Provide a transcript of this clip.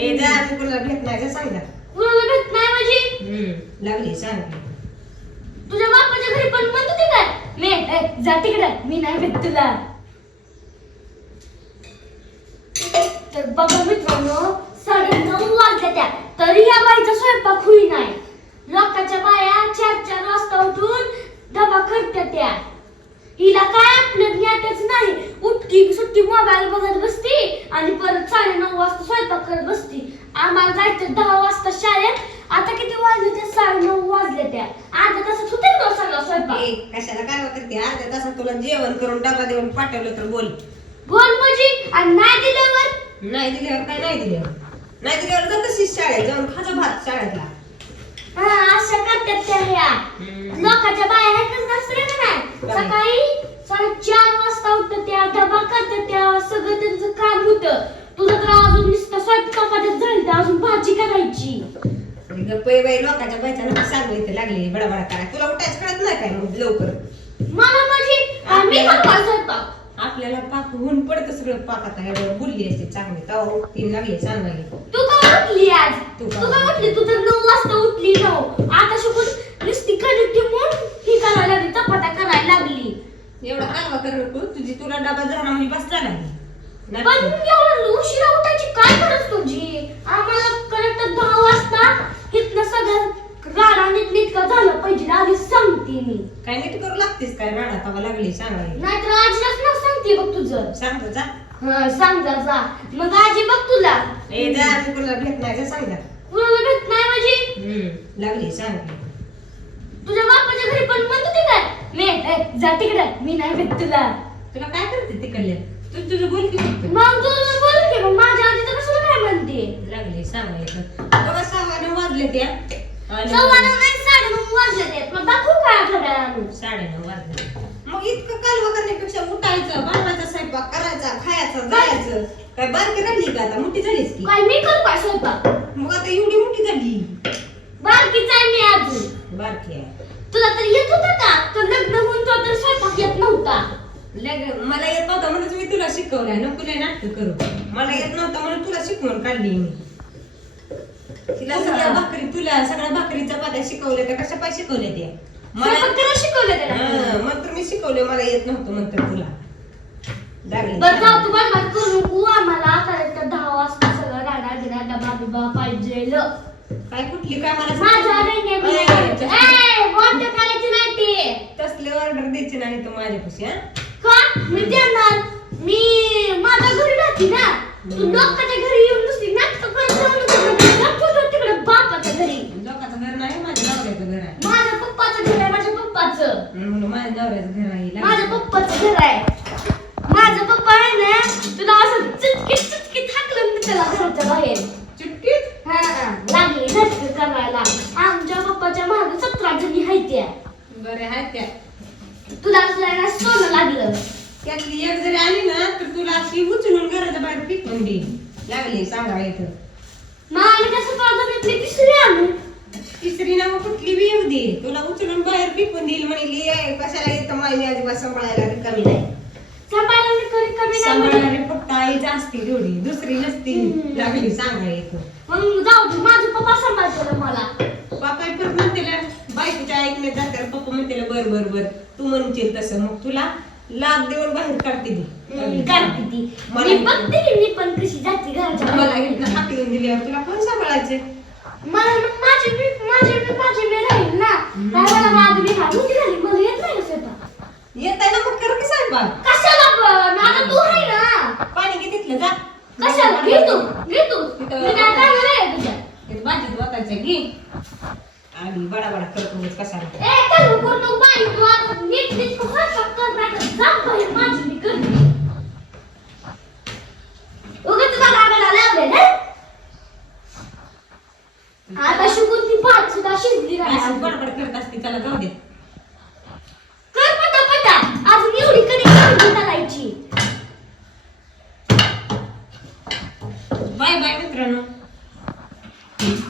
ए जा मी कुणाला भेट नाही का सांगा. कुणाला भेट नाही म्हणजे लागली सांग. तुझ्या बापाच्या घरी पण म्हणत होती काय मी जा तिकडे मी नाही भेट तुला. तर बघा मित्रांनो 9:30 वाजल्या त्या तरी या बाईचा स्वयंपाक होई नाही. लोकांच्या बाया 4-4 वाजता उठून डबा करतात त्या. हिला काय आपलं ज्ञातच नाही. उठकी सुट्टी मोबाईल बघत बसती आणि परत 9:30 वाजता स्वयंपाक करत बसती. आम्हाला जायचं 10 वाजता शाळेत. आता किती वाजले ते 9:30 वाजले त्या. अर्ध्या तासात होते ना सगळा स्वयंपाक. कशाला काय करते अर्ध्या तासात तुला जेवण करून डबा देऊन पाठवलं तर बोल. बोल म्हणजे आणि नाही दिल्यावर नाही दिल्यावर काय नाही दिल्यावर जात तशीच शाळेत जाऊन खाजा भात शाळेतला. अशा करतात त्या ह्या लोकांच्या बाया आहेत नसते का नाही. सकाळी 4:30 वाजता उठतात त्या डबा करतात त्या सगळं त्यांचं काम होतं. तुझं तर अजून नुसतं स्वयंपाकातच झालं अजून भाजी करायची. बाई लोकांच्या बायचा सांगू इथे लागली बडाबडा करा. तुला उठायचं कळत नाही काय मग लवकर. मला म्हणजे मी करतो स्वयंपाक. आपल्याला पाक ऊन पडतं सगळं पाक आता एवढं बुलली असते चांगली तवा उठती लागली सांगायला. तू का उठली आज तू का उठली तू तर 9 वाजता उठली. 9 आता शिकून नुसती कणिक ठेवून ही करायला लागली चपात्या करायला लागली. एवढा कालवा कर नको तुझी तुला डबा झाला म्हणजे बसला नाही. पण एवढं उशिरा उठायची काय गरज तुझी. आम्हाला करेक्ट 10 वाजता इथनं सगळं राडा नीटका झालं पाहिजे आधी सांगते मी. काय नीट करू लागतेस काय राडा तवा लागली सांगायला. नाहीतर आजीलाच ना सांगते बघ तुझं. सांग जा. सांग जा मग आजी बघ तुला. ए जा मी कुणाला भेट नाही का सांगा. कुणाला भेट नाही म्हणजे लागली सांग. तुझ्या बापाच्या घरी पण म्हणत होती काय मी जा तिकडे मी नाही भेट तुला. तुला काय करते तिकडल्या तुझं बोल की मग तू बोल की मग माझ्या आधी तर कसं काय म्हणते. लागली सांगायचं. बघा 9:15 वाजले त्या. 9:15 नाही 9:30 वाजले ते. मग दाखवू काय थोड्या वेळानं. 9:30 वाजले. मग इतकं कालवा करण्यापेक्षा उठायचं बनवायचा स्वयंपाक करायचा खायचं जायचं. काय बारकी राहिली का आता मोठी झालीस की. काय मी करू काय स्वयंपाक. मग आता एवढी मोठी झाली. बारकीच आहे मी अजून. बारकी आहे. तुला तर येत होता का तर लग्न होऊन तो तर स्वयंपाक येत नव्हता. मला येत नव्हतं म्हणून मी तुला शिकवलंय नको लय नाटक करू. मला येत नव्हतं म्हणून तुला शिकवून काढली मी. तिला सगळ्या भाकरी चपात्या शिकवल्या त्या कशा पाय शिकवल्या त्या मला शिकवलं त्याला. मग तर मी शिकवले मला येत नव्हतं म्हणतो तुला. बरं जाऊ तू बरबाद करू नको. आम्हाला करेक्ट 10 वाजता सगळं राडा गिडा डबा बिबा पाहिजे. काय कुठली काय मला माझ्या ऑर्डर करायची नाही ते. तसले ऑर्डर द्यायची नाही तर माझ्यापाशी. का मी देणार. मी माझ्या घरी राहते ना. तू लोकांच्या घरी येऊन नुसती नाटक करत तिकडे बापाच्या घरी. लोकांचं घर नाही माझ्या नवऱ्याचं घर आहे. माझ्या पप्पाचं घर आहे. माझ्या पप्पाचं म्हणून माझ्या नवऱ्याचं घर आहे. माझ्या पप्पाचं घर आहे. माझा पप्पा आहे ना तुला असं चुटकी थाकलं मी त्याला घराच्या बाहेर चुटकीत लागली नाटक करायला. आमच्या पप्पाच्या मागे 17 जणी आहेत त्या. बरे आहेत त्या. तुला सोनं लागलं त्यातली एक जरी आली ना तर तुला अशी उचलून घराच्या बाहेर पिकवून देईल. लागली सांगायचं. मग आम्ही त्या 17 जणीतली तिसरी आणू. तिसरी नाव कुठली बी येऊ दे तुला उचलून बाहेर पिकवून देईल. म्हणली कशाला येतं माझी आजीबा सांभाळायला कमी नाही. सांभाळायला कमी नाही. सांभाळणारी फक्त आईच असते तेवढी दुसरी नसती. लागली सांगायचं. मग जाऊ दे माझा पप्पा सांभाळतो मला. बापा परत म्हणते बायकोच्या ऐकण्यात जातात. पप्पा म्हणते बर बर बर तू म्हणशील तसं मग तुला लाभ देऊन बाहेर काढते ती. काढते ती. मी बघते की मी पण कशी जाते घराच्या मला इथनं हाकलून दिल्यावर तुला कोण सांभाळायचे. मला माझे मी राहील ना. मला माझी मी मोठी झाली मला येत नाही स्वयंपाक. येत आहे ना मग कर की स्वयंपाक. कशाला पण आता तू आहे ना. पाणी घे तिथलं जा. कशाला घे तू मी काय करणार आहे तुझ्या. भाजीत वाटायचं घे. आणि बडा बडा करतो कशाला. ए काय करतो बाई तू आता नीट स्वयंपाक कर नाही जा बाहेर माझी मी करते. उगाच तुला रागाला लावले ना. आता शिकून ती भात सुद्धा शिजली नाही. बडबड करत असते त्याला जाऊ दे.